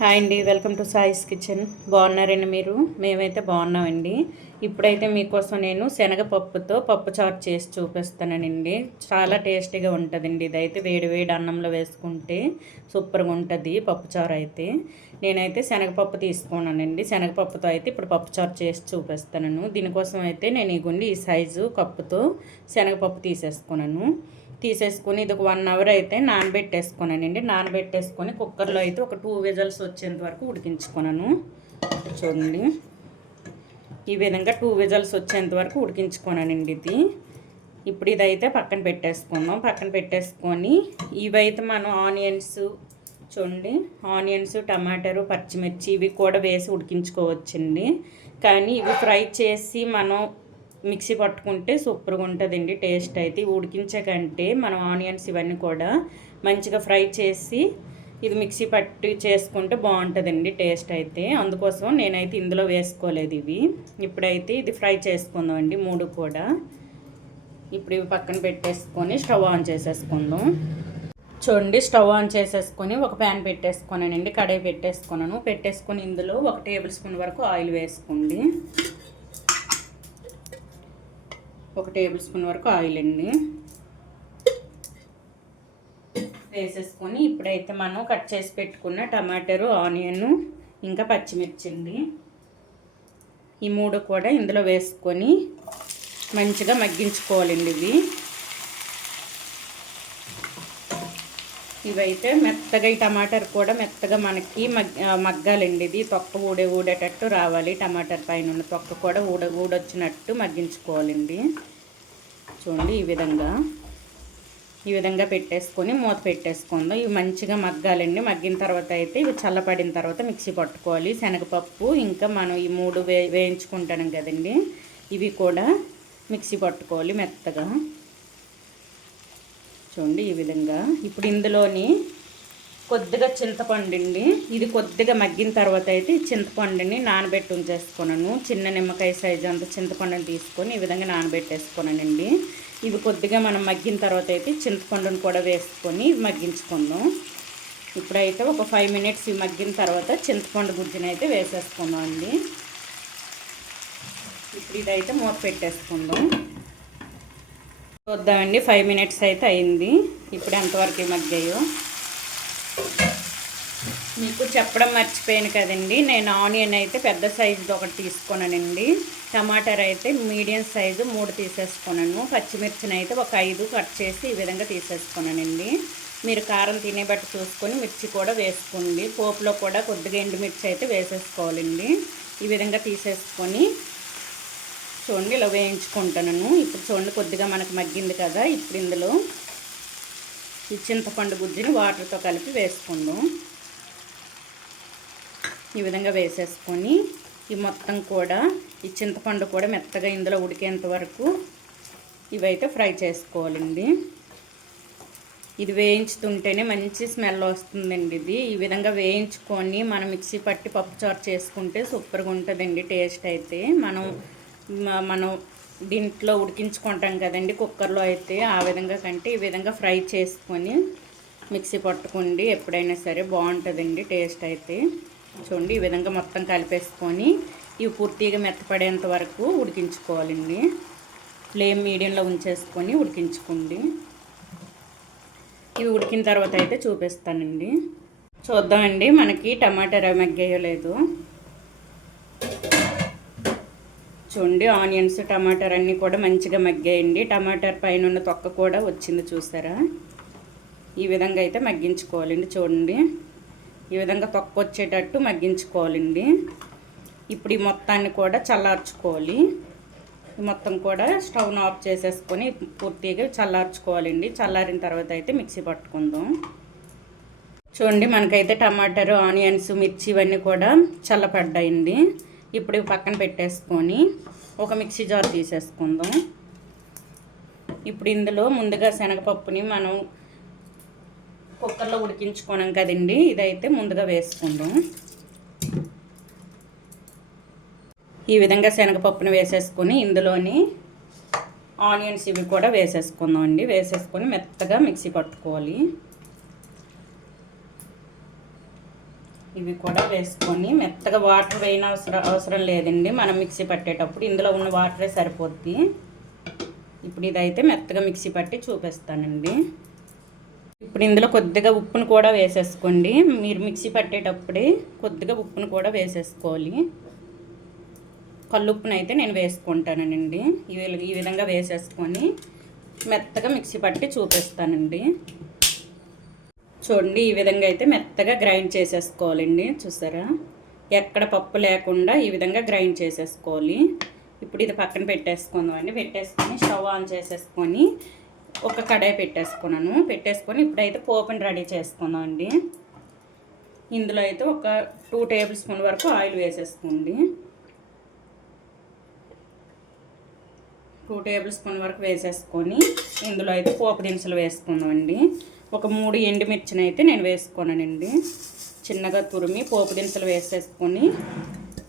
Hi అండి, welcome to సాయిస్ kitchen. బాగున్నారండి మీరు? మేమైతే బాగున్నామండి. ఇప్పుడైతే మీకోసం నేను శనగపప్పుతో పప్పుచారు చేసి చూపిస్తానండి. చాలా టేస్టీగా ఉంటుందండి. ఇదైతే వేడి వేడి అన్నంలో వేసుకుంటే సూపర్గా ఉంటుంది పప్పుచారు అయితే. నేనైతే శనగపప్పు తీసుకున్నానండి. శనగపప్పుతో అయితే ఇప్పుడు పప్పుచారు చేసి చూపిస్తాను. దీనికోసం అయితే నేను ఈ సైజు కప్పుతో శనగపప్పు తీసేసుకుని ఇది ఒక 1 అవర్ అయితే నానబెట్టేసుకున్నానండి. నానబెట్టేసుకొని కుక్కర్లో అయితే ఒక 2 విజిల్స్ వచ్చేంత వరకు ఉడికించుకున్నాను. చూడండి, ఈ విధంగా 2 విజిల్స్ వచ్చేంత వరకు ఉడికించుకున్నానండి. ఇప్పుడు ఇదైతే పక్కన పెట్టేసుకుందాం. పక్కన పెట్టేసుకొని ఇవైతే మనం చూడండి, ఆనియన్స్, టమాటాలు, పచ్చిమిర్చి ఇవి కూడా వేసి ఉడికించుకోవచ్చండి. కానీ ఇవి ఫ్రై చేసి మనం మిక్సీ పట్టుకుంటే సూపర్గా ఉంటుందండి టేస్ట్ అయితే. ఉడికించే కంటే మనం ఆనియన్స్ ఇవన్నీ కూడా మంచిగా ఫ్రై చేసి ఇది మిక్సీ పట్టి చేసుకుంటే బాగుంటుందండి టేస్ట్ అయితే. అందుకోసం నేనైతే ఇందులో వేసుకోలేదు ఇవి. ఇప్పుడైతే ఇది ఫ్రై చేసుకుందామండి 3 కూడా. ఇప్పుడు ఇవి పక్కన పెట్టేసుకొని స్టవ్ ఆన్ చేసేసుకుందాం. చూడండి, స్టవ్ ఆన్ చేసేసుకొని ఒక ప్యాన్ పెట్టేసుకున్నానండి. కడాయి పెట్టేసుకొని ఇందులో 1 టేబుల్ స్పూన్ వరకు ఆయిల్ వేసుకోండి. 1 టేబుల్ స్పూన్ వరకు ఆయిల్ అండి వేసేసుకొని ఇప్పుడైతే మనం కట్ చేసి పెట్టుకున్న టమాటాలు, ఆనియన్ ఇంకా పచ్చిమిర్చి అండి ఈ 3 కూడా ఇందులో వేసుకొని మంచిగా మగ్గించుకోవాలండి. ఇవైతే మెత్తగా, ఈ టమాటాలు కూడా మెత్తగా మనకి మగ్గాలండి. ఇది తొక్క ఊడేటట్టు రావాలి. టమాటాల పైన ఉన్న తొక్క కూడా ఊడొచ్చినట్టు మగ్గించుకోవాలండి. చూడండి, ఈ విధంగా పెట్టేసుకొని మూత పెట్టేసుకుందాం. ఇవి మంచిగా మగ్గాలండి. మగ్గిన తర్వాత అయితే ఇవి చల్లపడిన తర్వాత మిక్సీ పట్టుకోవాలి. శనగపప్పు ఇంకా మనం ఈ 3 వేయించుకుంటాం కదండి, ఇవి కూడా మిక్సీ పట్టుకోవాలి మెత్తగా. చూడండి, ఈ విధంగా. ఇప్పుడు ఇందులోని కొద్దిగా చింతపండు అండి. ఇది కొద్దిగా మగ్గిన తర్వాత అయితే ఈ చింతపండుని నానబెట్టి ఉంచేసుకున్నాను. చిన్న నిమ్మకాయ సైజు అంత చింతపండుని తీసుకొని ఈ విధంగా నానబెట్టేసుకున్నానండి. ఇవి కొద్దిగా మనం మగ్గిన తర్వాత అయితే చింతపండుని కూడా వేసుకొని మగ్గించుకుందాం. ఇప్పుడైతే ఒక 5 మినిట్స్ ఇవి మగ్గిన తర్వాత చింతపండు గుజ్జుని అయితే వేసేసుకుందాం అండి. ఇప్పుడు ఇదైతే మూత పెట్టేసుకుందాం. చూద్దామండి, 5 మినిట్స్ అయితే అయింది. ఇప్పుడు ఎంతవరకు మగ్గాయో మీకు చెప్పడం మర్చిపోయాను కదండి. నేను ఆనియన్ అయితే పెద్ద సైజుది ఒకటి తీసుకున్నానండి. టమాటాలు అయితే మీడియం సైజు 3 తీసేసుకున్నాను. పచ్చిమిర్చిని అయితే ఒక 5 కట్ చేసి ఈ విధంగా తీసేసుకున్నానండి. మీరు కారం తినే బట్టి చూసుకొని మిర్చి కూడా వేసుకోండి. పోపులో కూడా కొద్దిగా ఎండుమిర్చి అయితే వేసేసుకోవాలండి. ఈ విధంగా తీసేసుకొని చూడండి ఇలా వేయించుకుంటాను. ఇప్పుడు చూడండి, కొద్దిగా మనకు మగ్గింది కదా. ఇప్పుడు ఇందులో ఈ చింతపండు గుజ్జుని వాటర్తో కలిపి వేసుకుందాం. ఈ విధంగా వేసేసుకొని ఈ మొత్తం కూడా ఈ చింతపండు కూడా మెత్తగా ఇందులో ఉడికేంత వరకు ఇవైతే ఫ్రై చేసుకోవాలండి. ఇది వేయించుతుంటేనే మంచి స్మెల్ వస్తుందండి. ఈ విధంగా వేయించుకొని మనం మిక్సీ పట్టి పప్పుచారు చేసుకుంటే సూపర్గా ఉంటుందండి టేస్ట్ అయితే. మనం దీంట్లో ఉడికించుకుంటాం కదండి కుక్కర్లో అయితే, ఆ విధంగా కంటే ఈ విధంగా ఫ్రై చేసుకొని మిక్సీ పట్టుకోండి. ఎప్పుడైనా సరే బాగుంటుందండి టేస్ట్ అయితే. చూడండి, ఈ విధంగా మొత్తం కలిపేసుకొని ఇవి పూర్తిగా మెత్తపడేంత వరకు ఉడికించుకోవాలండి. ఫ్లేమ్ మీడియంలో ఉంచేసుకొని ఉడికించుకోండి. ఇవి ఉడికిన తర్వాత అయితే చూపిస్తానండి. చూద్దామండి మనకి టమాటా మగ్గాయో లేదో. చూడండి, ఆనియన్స్, టమాటాలు అన్నీ కూడా మంచిగా మగ్గాయండి. టమాటా పైన ఉన్న తొక్క కూడా వచ్చింది చూసారా. ఈ విధంగా అయితే మగ్గించుకోవాలండి. చూడండి, ఈ విధంగా తొక్క వచ్చేటట్టు మగ్గించుకోవాలండి. ఇప్పుడు ఈ మొత్తాన్ని కూడా చల్లార్చుకోవాలి. మొత్తం కూడా స్టవ్ను ఆఫ్ చేసేసుకొని పూర్తిగా చల్లార్చుకోవాలండి. చల్లారిన తర్వాత అయితే మిక్సీ పట్టుకుందాం. చూడండి, మనకైతే టమాటాలు, ఆనియన్స్, మిర్చి ఇవన్నీ కూడా చల్లపడ్డాయండి. ఇప్పుడు పక్కన పెట్టేసుకొని ఒక మిక్సీ జార్ తీసేసుకుందాం. ఇప్పుడు ఇందులో ముందుగా శనగపప్పుని మనం కుక్కర్లో ఉడికించుకున్నాం కదండి, ఇదైతే ముందుగా వేసుకుందాం. ఈ విధంగా శనగపప్పుని వేసేసుకొని ఇందులోని ఆనియన్స్ ఇవి కూడా వేసేసుకుందాం అండి. వేసేసుకొని మెత్తగా మిక్సీ పట్టుకోవాలి. ఇవి కూడా వేసుకొని మెత్తగా వాటర్ వేయన అవసరం లేదండి. మనం మిక్సీ పట్టేటప్పుడు ఇందులో ఉన్న వాటరే సరిపోద్ది. ఇప్పుడు ఇదైతే మెత్తగా మిక్సీ పట్టి చూపిస్తానండి. ఇప్పుడు ఇందులో కొద్దిగా ఉప్పును కూడా వేసేసుకోండి. మీరు మిక్సీ పట్టేటప్పుడే కొద్దిగా ఉప్పును కూడా వేసేసుకోవాలి. కల్లుప్పును అయితే నేను వేసుకుంటానండి. ఈ విధంగా వేసేసుకొని మెత్తగా మిక్సీ పట్టి చూపిస్తానండి. చూడండి, ఈ విధంగా అయితే మెత్తగా గ్రైండ్ చేసేసుకోవాలండి. చూసారా, ఎక్కడ పప్పు లేకుండా ఈ విధంగా గ్రైండ్ చేసేసుకోవాలి. ఇప్పుడు ఇది పక్కన పెట్టేసుకుందామండి. పెట్టేసుకొని స్టవ్ ఆన్ చేసేసుకొని ఒక కడాయి పెట్టేసుకొని ఇప్పుడైతే పోపుని రెడీ చేసుకుందాం అండి. ఇందులో అయితే ఒక 2 టేబుల్ స్పూన్ వరకు ఆయిల్ వేసేసుకోండి. 2 టేబుల్ స్పూన్ వరకు వేసేసుకొని ఇందులో అయితే పోపు దినుసులు వేసుకుందామండి. ఒక 3 ఎండుమిర్చిని అయితే నేను వేసుకోనండి. చిన్నగా తురిమి పోపు దినుసులు వేసేసుకొని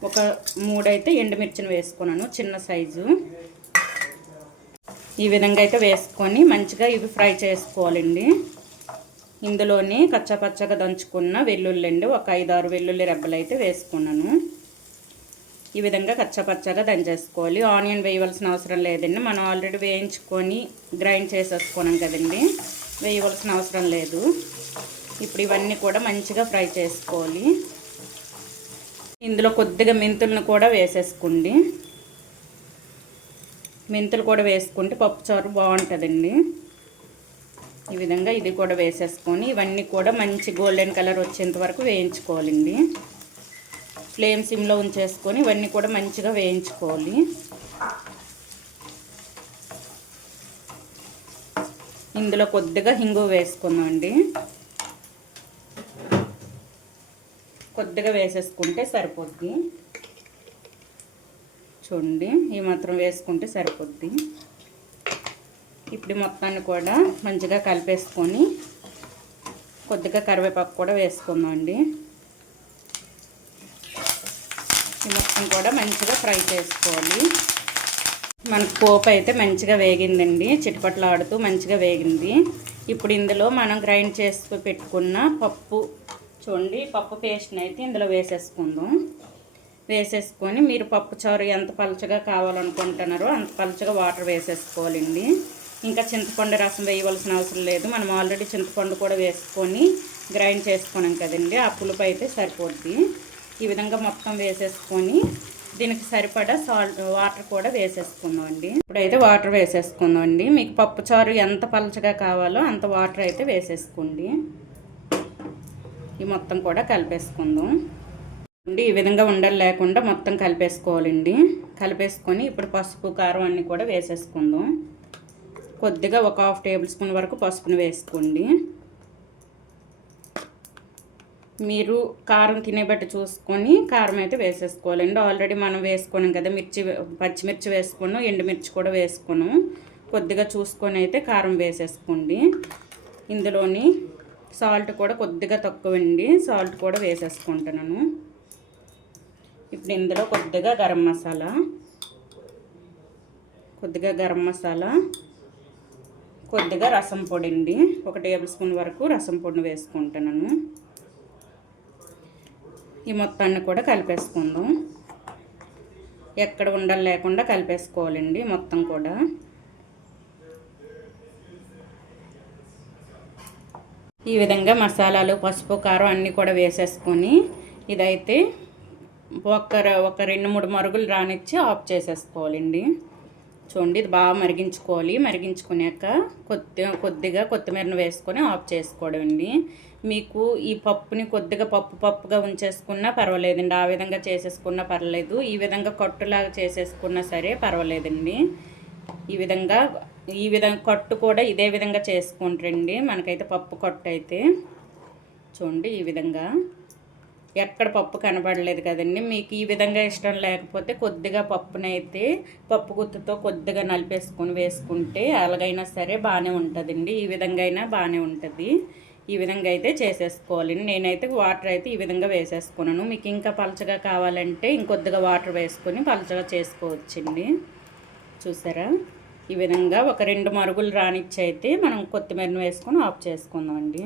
ఒక 3 అయితే ఎండుమిర్చిని వేసుకున్నాను, చిన్న సైజు. ఈ విధంగా అయితే వేసుకొని మంచిగా ఇవి ఫ్రై చేసుకోవాలండి. ఇందులోని కచ్చాపచ్చగా దంచుకున్న వెల్లుల్లి అండి, ఒక 5-6 వెల్లుల్లి రెబ్బలు అయితే వేసుకున్నాను. ఈ విధంగా కచ్చాపచ్చగా దంచేసుకోవాలి. ఆనియన్ వేయవలసిన అవసరం లేదండి. మనం ఆల్రెడీ వేయించుకొని గ్రైండ్ చేసేసుకున్నాం కదండి, వేయవలసిన అవసరం లేదు. ఇప్పుడు ఇవన్నీ కూడా మంచిగా ఫ్రై చేసుకోవాలి. ఇందులో కొద్దిగా మెంతులను కూడా వేసేసుకోండి. మెంతులు కూడా వేసుకుంటే పప్పుచారు బాగుంటుందండి. ఈ విధంగా ఇది కూడా వేసేసుకొని ఇవన్నీ కూడా మంచి గోల్డెన్ కలర్ వచ్చేంత వరకు వేయించుకోవాలండి. ఫ్లేమ్ సిమ్లో ఉంచేసుకొని ఇవన్నీ కూడా మంచిగా వేయించుకోవాలి. ఇందులో కొద్దిగా హింగు వేసుకుందామండి. కొద్దిగా వేసేసుకుంటే సరిపోద్ది. చూడండి, ఈ మాత్రం వేసుకుంటే సరిపోద్ది. ఇప్పుడు మొత్తాన్ని కూడా మంచిగా కలిపేసుకొని కొద్దిగా కరివేపాకు కూడా వేసుకుందామండి. ఈ మొత్తం కూడా మంచిగా ఫ్రై చేసుకోవాలి. మనకు పోపు అయితే మంచిగా వేగిందండి, చిటపట్లాడుతూ మంచిగా వేగింది. ఇప్పుడు ఇందులో మనం గ్రైండ్ చేసి పెట్టుకున్న పప్పు, చూడండి, పప్పు పేస్ట్ని అయితే ఇందులో వేసేసుకుందాం. వేసేసుకొని మీరు పప్పుచారు ఎంత పలచగా కావాలనుకుంటున్నారో అంత పలచగా వాటర్ వేసేసుకోవాలండి. ఇంకా చింతపండు రసం వేయవలసిన అవసరం లేదు. మనం ఆల్రెడీ చింతపండు కూడా వేసుకొని గ్రైండ్ చేసుకున్నాం కదండి, ఆ పులుపు అయితే సరిపోద్ది. ఈ విధంగా మొత్తం వేసేసుకొని దీనికి సరిపడా వాటర్ కూడా వేసేసుకుందాం అండి. ఇప్పుడైతే వాటర్ వేసేసుకుందాం అండి. మీకు పప్పుచారు ఎంత పలచగా కావాలో అంత వాటర్ అయితే వేసేసుకోండి. ఈ మొత్తం కూడా కలిపేసుకుందాం అండి. ఈ విధంగా ఉండలు లేకుండా మొత్తం కలిపేసుకోవాలండి. కలిపేసుకొని ఇప్పుడు పసుపు, కారం అన్నీ కూడా వేసేసుకుందాం. కొద్దిగా ఒక 1/2 టేబుల్ స్పూన్ వరకు పసుపుని వేసుకోండి. మీరు కారం తినే బట్టి చూసుకొని కారం అయితే వేసేసుకోవాలండి. ఆల్రెడీ మనం వేసుకున్నాం కదా, పచ్చిమిర్చి వేసుకున్నాం, ఎండుమిర్చి కూడా వేసుకున్నాం. కొద్దిగా చూసుకొని అయితే కారం వేసేసుకోండి. ఇందులోని సాల్ట్ కూడా కొద్దిగా తక్కువండి, సాల్ట్ కూడా వేసేసుకుంటున్నాను. ఇప్పుడు ఇందులో కొద్దిగా గరం మసాలా, కొద్దిగా రసం పొడి అండి, 1 టేబుల్ స్పూన్ వరకు రసం పొడిని వేసుకుంటున్నాను. ఈ మొత్తాన్ని కూడా కలిపేసుకుందాం. ఎక్కడ ఉండలు లేకుండా కలిపేసుకోవాలండి మొత్తం కూడా. ఈ విధంగా మసాలాలు, పసుపు, కారం అన్నీ కూడా వేసేసుకొని ఇదైతే ఒక 2-3 మరుగులు రానిచ్చి ఆఫ్ చేసేసుకోవాలండి. చూడండి, ఇది బాగా మరిగించుకోవాలి. మరిగించుకున్నాక కొద్దిగా కొత్తిమీరను వేసుకొని ఆఫ్ చేసుకోవడం అండి. మీకు ఈ పప్పుని కొద్దిగా పప్పుగా ఉంచేసుకున్నా పర్వాలేదండి, ఆ విధంగా చేసేసుకున్నా పర్వాలేదు, ఈ విధంగా కట్టులాగా చేసేసుకున్నా సరే పర్వాలేదండి. ఈ విధంగా కట్టు కూడా ఇదే విధంగా చేసుకుంటారండి. మనకైతే పప్పు కట్టు అయితే చూడండి, ఈ విధంగా ఎక్కడ పప్పు కనబడలేదు కదండి. మీకు ఈ విధంగా ఇష్టం లేకపోతే కొద్దిగా పప్పునైతే పప్పు గుత్తుతో కొద్దిగా నలిపేసుకొని వేసుకుంటే అలాగైనా సరే బాగానే ఉంటుందండి. ఈ విధంగా అయినా బాగానే ఉంటుంది. ఈ విధంగా అయితే చేసేసుకోవాలండి. నేనైతే వాటర్ అయితే ఈ విధంగా వేసేసుకున్నాను. మీకు ఇంకా పలచగా కావాలంటే ఇంకొద్దిగా వాటర్ వేసుకొని పలచగా చేసుకోవచ్చండి. చూసారా, ఈ విధంగా ఒక 2 మరుగులు రానిచ్చి అయితే మనం కొత్తిమీరను వేసుకొని ఆఫ్ చేసుకుందామండి.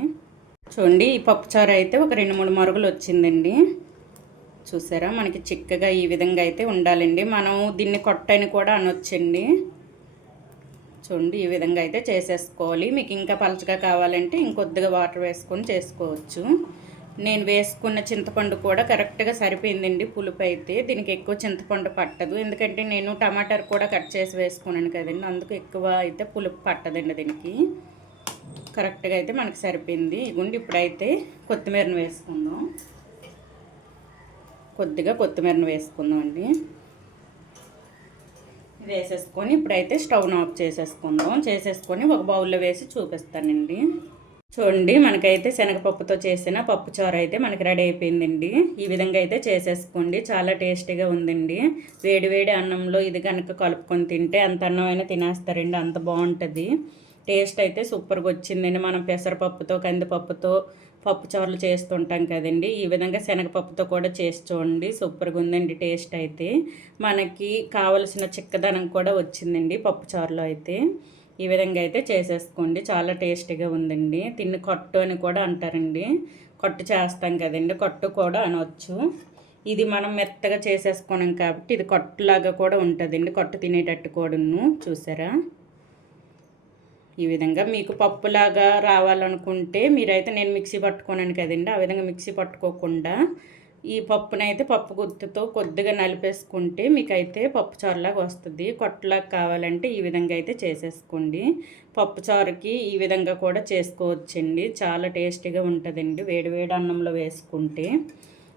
చూడండి ఈ పప్పుచారు అయితే ఒక 2-3 మరుగులు వచ్చిందండి. చూసారా, మనకి చిక్కగా ఈ విధంగా అయితే ఉండాలండి. మనం దీన్ని కొట్టని కూడా అనొచ్చండి. చూడండి ఈ విధంగా అయితే చేసేసుకోవాలి. మీకు ఇంకా పలచగా కావాలంటే ఇంకొద్దిగా వాటర్ వేసుకొని చేసుకోవచ్చు. నేను వేసుకున్న చింతపండు కూడా కరెక్ట్గా సరిపోయిందండి. పులుపు అయితే దీనికి ఎక్కువ చింతపండు పట్టదు, ఎందుకంటే నేను టమాటాలు కూడా కట్ చేసి వేసుకున్నాను కదండి, అందుకు ఎక్కువ అయితే పులుపు పట్టదండి. దీనికి కరెక్ట్గా అయితే మనకి సరిపోయింది. ఇగుండి ఇప్పుడైతే కొత్తిమీరను వేసుకుందాం. కొద్దిగా కొత్తిమీరను వేసుకుందాం అండి. వేసేసుకొని ఇప్పుడైతే స్టవ్ను ఆఫ్ చేసేసుకొని ఒక బౌల్లో వేసి చూపిస్తానండి. చూడండి, మనకైతే శనగపప్పుతో చేసిన పప్పుచారు అయితే మనకి రెడీ అయిపోయిందండి. ఈ విధంగా అయితే చేసేసుకోండి, చాలా టేస్టీగా ఉందండి. వేడి వేడి అన్నంలో ఇది కనుక కలుపుకొని తింటే అంత అన్నం అయినా తినేస్తారండి, అంత బాగుంటుంది. టేస్ట్ అయితే సూపర్గా వచ్చిందండి. మనం పెసరపప్పుతో కందిపప్పుతో పప్పుచారులు చేస్తుంటాం కదండి, ఈ విధంగా శనగపప్పుతో కూడా చేసి చూడండి, సూపర్గా ఉందండి. టేస్ట్ అయితే మనకి కావలసిన చిక్కదనం కూడా వచ్చిందండి పప్పుచారులో అయితే. ఈ విధంగా అయితే చేసేసుకోండి, చాలా టేస్టీగా ఉందండి. తిన్ని కట్టు అని కూడా అంటారండి, కట్టు చేస్తాం కదండి, కట్టు కూడా అనవచ్చు. ఇది మనం మెత్తగా చేసేసుకున్నాం కాబట్టి ఇది కట్టులాగా కూడా ఉంటుందండి, కట్టు తినేటట్టు కూడాను. చూసారా, ఈ విధంగా మీకు పప్పులాగా రావాలనుకుంటే మీరైతే, నేను మిక్సీ పట్టుకోనాను కదండి, ఆ విధంగా మిక్సీ పట్టుకోకుండా ఈ పప్పునైతే పప్పు గుత్తుతో కొద్దిగా నలిపేసుకుంటే మీకైతే పప్పుచారులాగా వస్తుంది. కొట్టలాగా కావాలంటే ఈ విధంగా అయితే చేసేసుకోండి. పప్పుచారుకి ఈ విధంగా కూడా చేసుకోవచ్చండి, చాలా టేస్టీగా ఉంటుందండి. వేడివేడి అన్నంలో వేసుకుంటే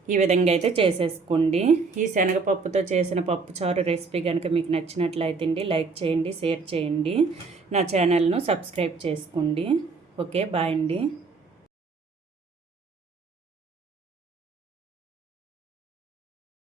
ఈ విధంగా అయితే చేసేసుకోండి. ఈ శనగపప్పుతో చేసిన పప్పుచారు రెసిపీ కనుక మీకు నచ్చినట్లయితే లైక్ చేయండి, షేర్ చేయండి, నా ఛానల్ను సబ్స్క్రైబ్ చేసుకోండి. ఓకే, బాయ్ అండి.